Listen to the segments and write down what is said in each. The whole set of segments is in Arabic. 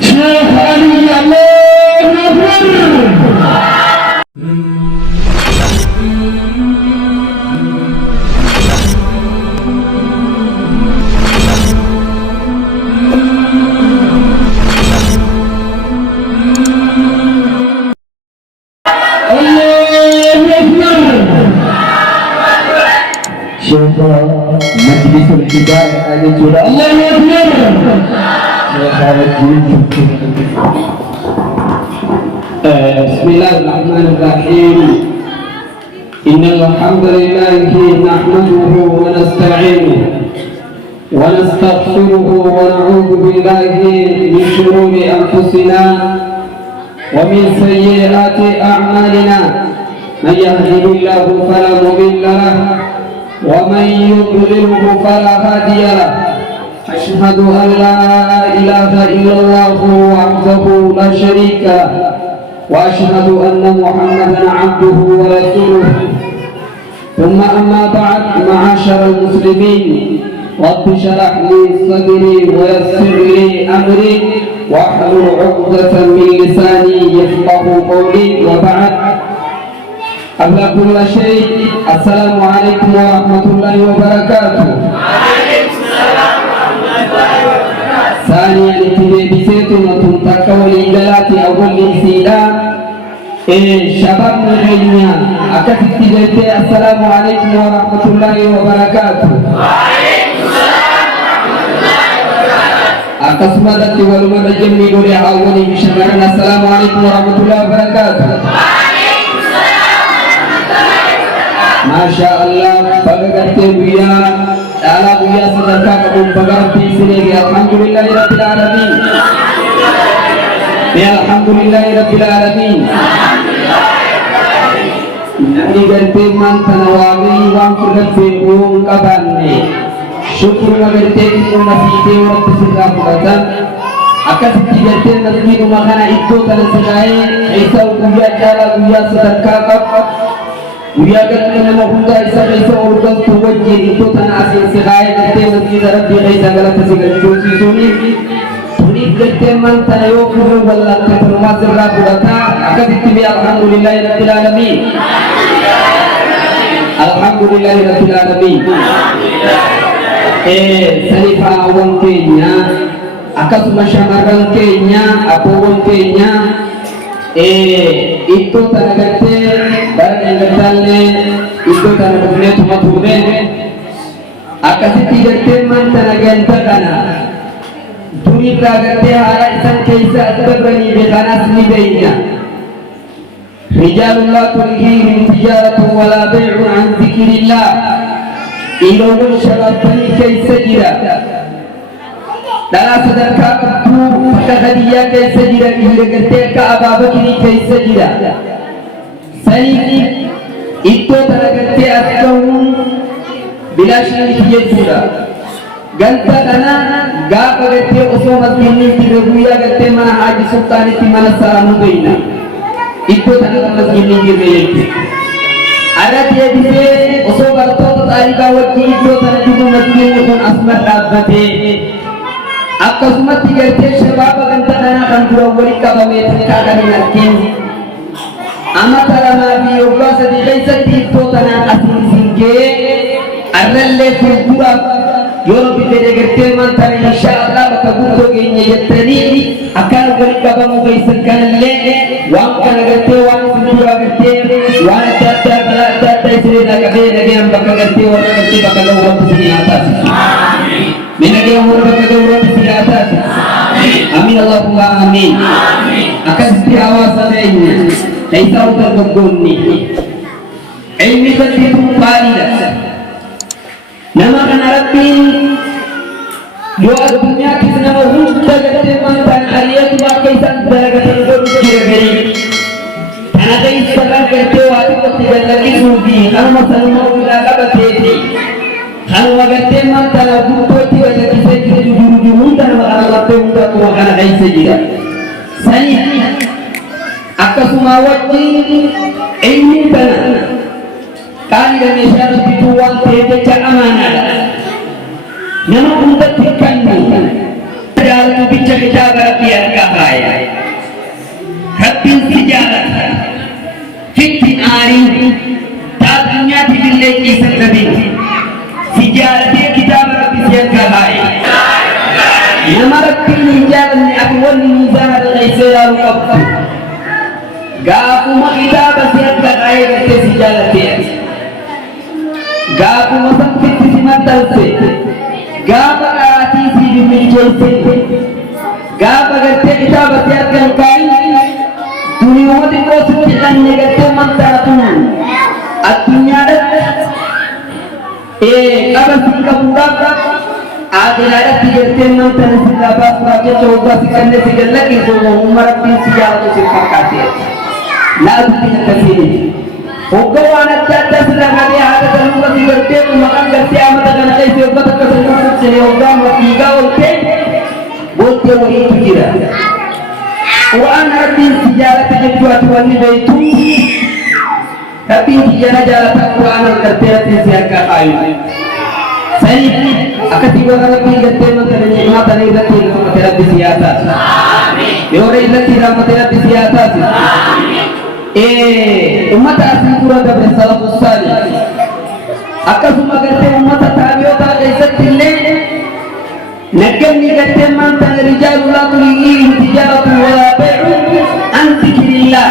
Syekh Ali Allahu Akbar. مجلس الحداية الرجل الله أكبر. بسم الله الرحمن الرحيم. إن الحمد لله نحمده ونستعينه ونستغفره ونعوذ بالله من شرور أنفسنا ومن سيئات أعمالنا. من يهده الله فلا مضل له ومن يضلله فلا هادي له. أشهد أن لا إله إلا الله وحده لا شريك له وأشهد أن محمدا عبده ورسوله. ثم أما بعد، معاشر المسلمين، رب اشرح لي صدري ويسر لي أمري واحلل عقدة من لساني يفقه قولي. وبعد، قبل كل شيء السلام عليكم ورحمة الله وبركاته. ثانيا اتباع بسيطنا تنتقل إنجلاتي أول سيدا شباب مغينيا أكثر تباعتي. السلام عليكم ورحمة الله وبركاته. أقسمت والمد جميع قولي أولي بشكرنا. السلام عليكم ورحمة الله وبركاته. Masya Allah, bagaikan buya, ala buya sedekah kabum bagarti sini. Alhamdulillahirabbil alamin. Ya alhamdulillahirabbil alamin. Ini ganti mantan wali wang kurang bung kabanne. Syukur mengerti munafiti orang tersudah bukan. Akan sekian nanti makanan itu kalau sekali Isa buya cara buya sedekah kap. Buya kan memahunda Isa urus tuwajjih itu tanah asing sekali nanti masjid Rabbi Isa galat sekali cuci suni. Tuni ganti mantan yo kurang wallah termasuk rabu data. Akan ditibi alhamdulillahirabbil alamin. Alhamdulillahirabbil alamin. Salifah awang Kenya, akas masyarakat Kenya, apapun Kenya, itu tanagate barang yang bertale, itu tanagate tumatube, akas tiga teman tanagante kana, duri tanagate harai sankeisa seberani bekanas nibenya. Rijalullah tulhihim tijaratu wala bai'un an zikrillah. Ilmu syarafani kaisa jira dalam sedekah itu maka hadiah kaisa jira dihidangkan ke Abu Bakar kaisa jira sayyid itu terganti akan bila syarif jira ganta dana ga bagati usman bin tiruya gante mana haji sultan di mana salamu baina itu terganti masjid ini ada dia bisa usul bertolak dari kawat itu tanah juga masjid pun asmat abadi. Aku semua tiga sebab gantar anak dua wali kabame terkadang nakin. Amat lama bioga sedikit sedikit tanah asing singge. Arnelle figura Yoro bide gerti mantar insyaallah bakabuto genya yatani akan wali kabamu gaisakan le wang kana gerti wang figura gerti wang tata sini nage am bakal gerti wang gerti bakal urut sini atas. Amin. Menage umur bakal urut sini atas. Amin Allahumma amin. Akan setiap awasan ini kaisa utar beguni. Ilmi itu parilah. Nama kan Arabin dua dunia kita nama hujjah gede mantan Arya tu pakai sandal gede kira gede. Tanah kain sekarang gede waktu ketika lagi sugi. Kalau masalah mau belaga berhenti. Kalau gede mantan butuh tiba tiba kita jujur tanah Allah tu untuk makan kain saja. Saya akan semua wajib ini tanah. Kali dan isyarat dituang terbaca amanah. Nama untuk dikandung. Dalam bicara biar kah. إيماني الدنيا بالله يسلمين سجارتي كتاب ربي سيرك هاي لما ربي نجابني أول ميزان الغيسير القبط قافوا ما كتاب سيرك هاي بس سجارتي قافوا ما سمت سمت السي قاف آتي سيد من جيسي قاف قلت كتاب سيرك هاي دنيا ودي قوسك لأني قلت من ترطون الدنيا قبل سنكبورا آخرات تجرتين من تنسل باس راجع جوجا سكنة سكنة كيسو عمر بن سيارة سكر كاتير لا بتين كثير وقوانا تجد سلامة هذا تلوك سكرتين ومكان كرتين أما تكنا كيسو وقت كسرنا سنة وقام وفيجا وكين بولتي وهي تجرا وأنا بن سيارة تجد واتواني بيتو tapi dia jalan Al-Quran al-Qur'an siapa kayu. Saya akan tiba lagi ganti menteri nikmat dan ilmu ilmu terapi siasat. Amin. Yore ilmu ilmu terapi siasat. Amin. Umat asli pura dah bersalafus salih. Akan semua ganti umat tabiut tak isat tille. Nakan ni ganti menteri rijalullah tulihi tijaratu wala bai'u antikillah.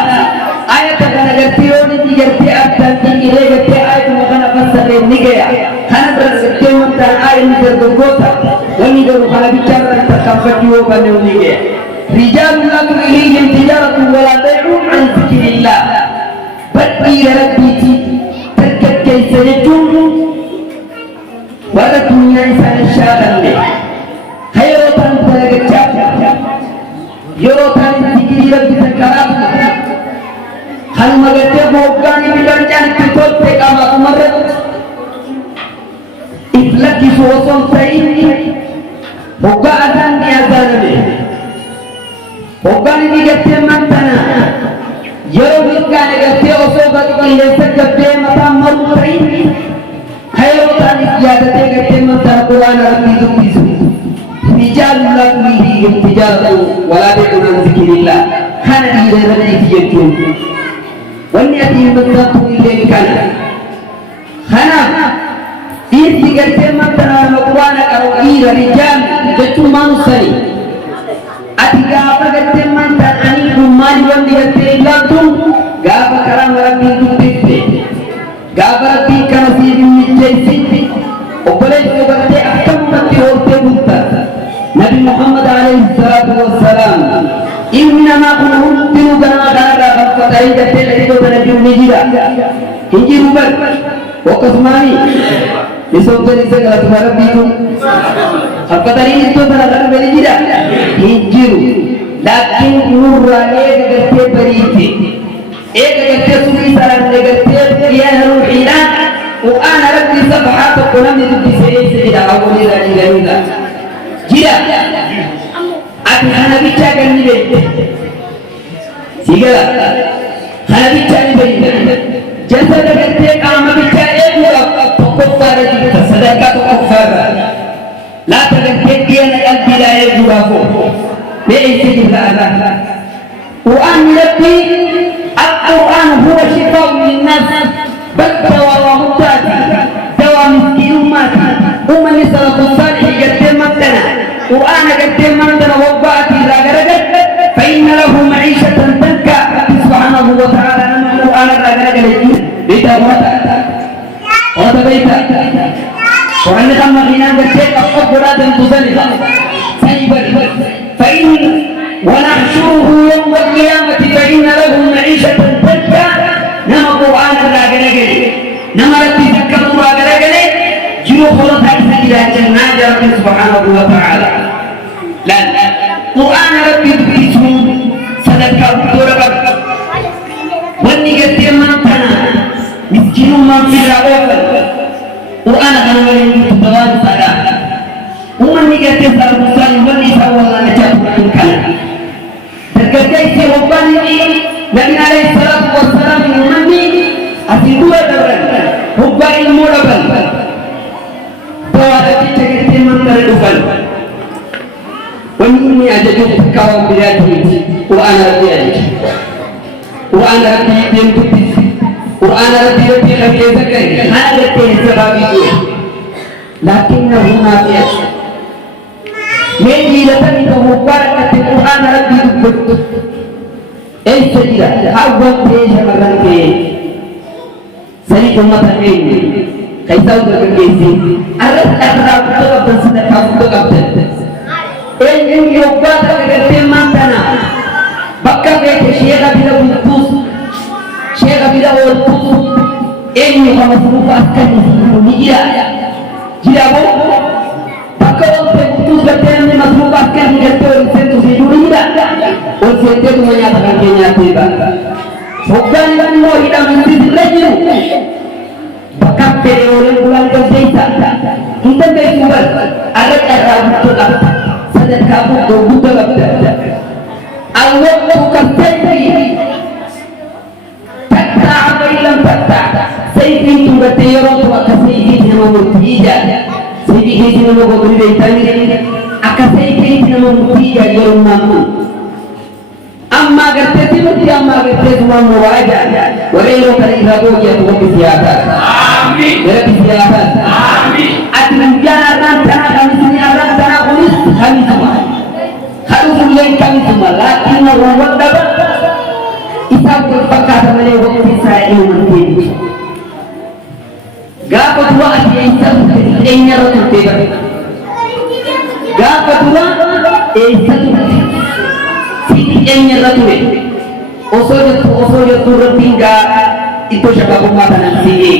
Ayat akan ganti orang digerti akan tinggi ganti ayat makna pasal ini gaya. Karena berarti orang ayat ini tergogota. Wani baru kalau bicara tentang kampanye juga ini gaya. Rijalullah tulihim tijaratu wala bai'u an zikrillah. Berarti Rabbi terkait kisah itu. Pada dunia insan syarat ni. Hayatan tergecap. Yorotan zikri Rabbi sekarang. Hal magate bogani bilanjan kitol te kama umarat iflaki soson saini boga adan di azan me bogani digate mantana yoro bigane gate oso bagi lesa gate mata maru saini hayo tani yadate gate mantana Quran rabbi dubisu rijalullah bihi tijaratu wala bi'un zikrillah kana di dalam itu والنبي بالضبط اللي كان خنا في تجربة مثلا القرآن كروير رجال جتومان سري أتجا بقت مثلا أني كمال وندي تيلاتون جاب كلام ربي دوبته جاب ربي كنسيب مجلسي وقلت وقت أحكم بتيورته بوتا نبي محمد عليه الصلاة والسلام إنما قلهم بنوغنا دارا فتاين جتل إذا بنجيو نجيرا هنجي روبر وقسماني لسوك جنسة غلط مارا بيكم فتاين إذا بنجيو نجيرا هنجي رو لكن نور एक गत्ते बरीते एक गत्ते सुनी सारन गत्ते किया रूहिना وأنا ربي سبحات قلم يدبي سيدا أولي راجي غنودا جيرا Hana bicara ni deh, sigala. Hana bicara ni deh. Jasa dengan dia kama bicara mula kufar juga, sedekah kufar. Lata dengan dia nak biaya juga ko. Beisi juga Allah. Quran lebih Al-Quran huwa shifa linnas, berdawa wa mutati, dawa miskin umat. Umat ni salafus salih gaddem matana. Quran gaddem matana wabbati ragaragat fa inna lahu ma'ishatan tanka subhanahu wa ta'ala nama Quran ragaragat ini beta mata wata beta Quran kan makina gaddem akbara dan tuzali sayyibat fa in wa nahshuruhu yawm al-qiyamati fa inna lahu ma'ishatan tanka nama Quran ragaragat nama rabbi zakkaru ragaragat jiru kholat hadis ila jannah rabbi subhanahu wa ta'ala la Quran rabbi bismu sadaqah durabat wani gati mantana miskinu man firawal Quran kan wali tubawan sada umman gati sarbusan wani sawala najatun kana terkadai si robban ini Nabi alaihi salatu wassalam ummi asidua daran hubba ilmu daban ada cerita mentera dufan. Wani aja jumpa kawan beradi, Quran beradi, Quran beradi yang putih, قرآن ربي ربي خبير ذكر أنا قلت سبابي لكنه نافع من جيلتني مباركة القرآن ربي دبت أي سجلة أول بيش مرنك سريك مطمئن كيسا ودرك كيسي أردت أخراب تغبت صدقاء تغبت إن يوباتك قلت مانتنا بكا بيت شيخ بلا ودبوس شيخ بلا ودبوس إن يخمسروف أسكن نجيلا جيلا بو بكا ودبوس قلتين من مصروف أسكن قلتين سنتو سيجوري جيلا والسنتو منياتك كينياتيبا وكان لنو إذا من سيد رجل بكا بيت ولن بلان كالجيسا kita berjual ada cara untuk apa sadar kamu betul betul Allah bukan sendiri tak apa ilam tak sendiri tu bertiarap tu akan sendiri nama mutija sendiri nama beri bertanya akan sendiri nama mutija yang mamu amma gerti mesti amma gerti semua muaja walau kali rabu ya tu kesiatan amin ya kesiatan amin Jangan kami sinyaran tanah ulis kami semua harus mulai kami semua laki merawat dapat isap berpakat melewat saya ini mungkin gak kedua dia isap sepertinya rotul tebak gak kedua isap sepertinya rotul osor turun tinggal itu sebab pemakanan sini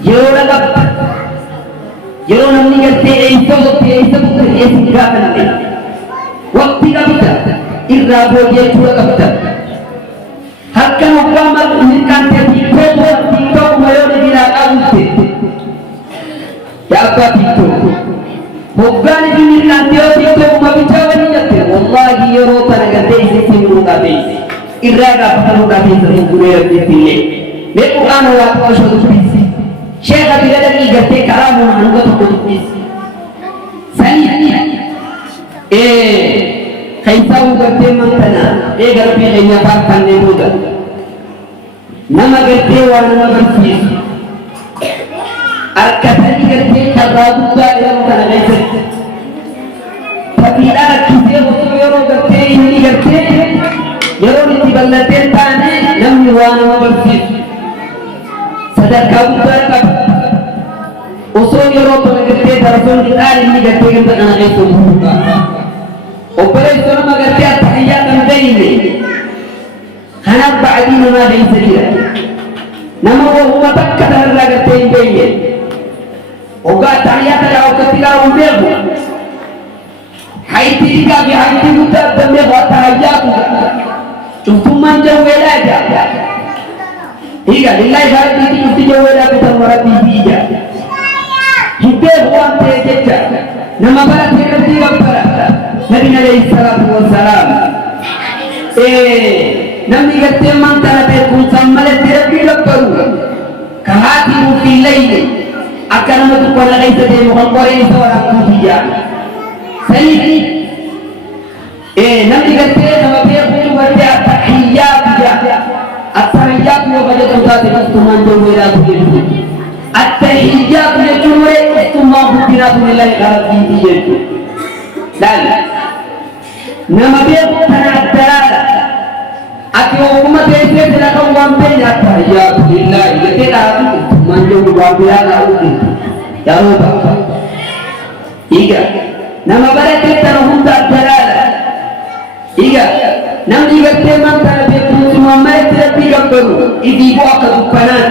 jauh Jero namni garte eiso enggak penting. Waktu kita irra boje pura kita. Hakkan ukama unikan TikTok mayo di dilakante. Ya apa TikTok? Bukan unikan TikTok mabicara ni jate. Wallahi yero tanaga teisi simu gabe. Irra ga patalu gabe sungguh di sini. Meku anu waktu sudah bisi. Syekh bila lagi gate karamu anggota politis. Sani kaisau gate mantana garpi enya parkan ne buga. Nama gate wana bersis. Arkatani gate karabu ga yang kana gate. Tapi ada kise yoro gate ini gate yoro ni tiballaten tane namni wana bersis. Sadar kamu berkat usul yoro to negeri darasul kita ini gate kita anak itu operasi nama gate tahiyat ini hanap baadi nama dari sedia nama huwa takkan harga gate ini oga tahiyat ada ketika umbebu haiti jika di haiti muda demi tahiyat cuma jauh aja Iya, nilai hari ini mesti jauh dari tempat bija. Kita buat terjejak. Nama para terjadi apa? Nabi Alaihi Wasallam. Nabi kata mantara berkun sambil terjadi apa? Kahati mukti lain. Akan menjadi pada kita jadi Muhammad ini seorang bija. Sahih. Nabi kata nama berkun berjaya tahiyat bija. التحيات وبجد ذات الثمان جويرات الجنة التحيات يجوي الثمان بكرات لله غرب دينه لا نما بيت تنادى أكيد أمة تيجي لك وام بين التحيات لله يتلا الثمان جويرات لله يا رب إيجا نما بيت تنهم تنادى إيجا نم يقتل من تنبيه semua mereka tidak perlu ibu akan bukanan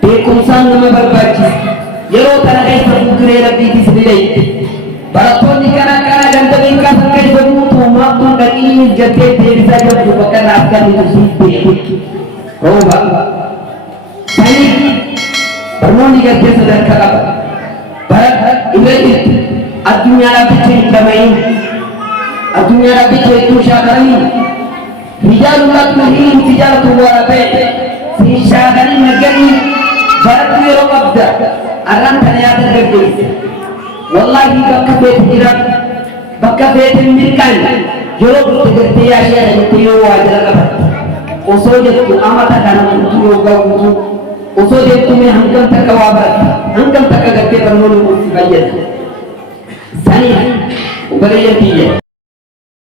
pekumsan nama berbagi jero tanah desa bukre lebih di sini baraton di kana dan tabingkas sampai semutu maupun dan ini jatuh dari saja bukan akan itu sih roba saya permohon diganti sedar kalap barat ini adunya lagi cerita main adunya lagi cerita syakari Rijal ulat mahim tijaratu wala bay si syahari nagani barat yoro abda aran tanayata gagis wallahi bakka bet mirkan yoro gurte ya ya tiyo wajala kabat osoo jettu amata kana guutuu yookaan guutuu osoo jettu mee hangam takka waa barata hangam takka gartee barnoonni murtii fayyada saniif obboleeyyan kiyya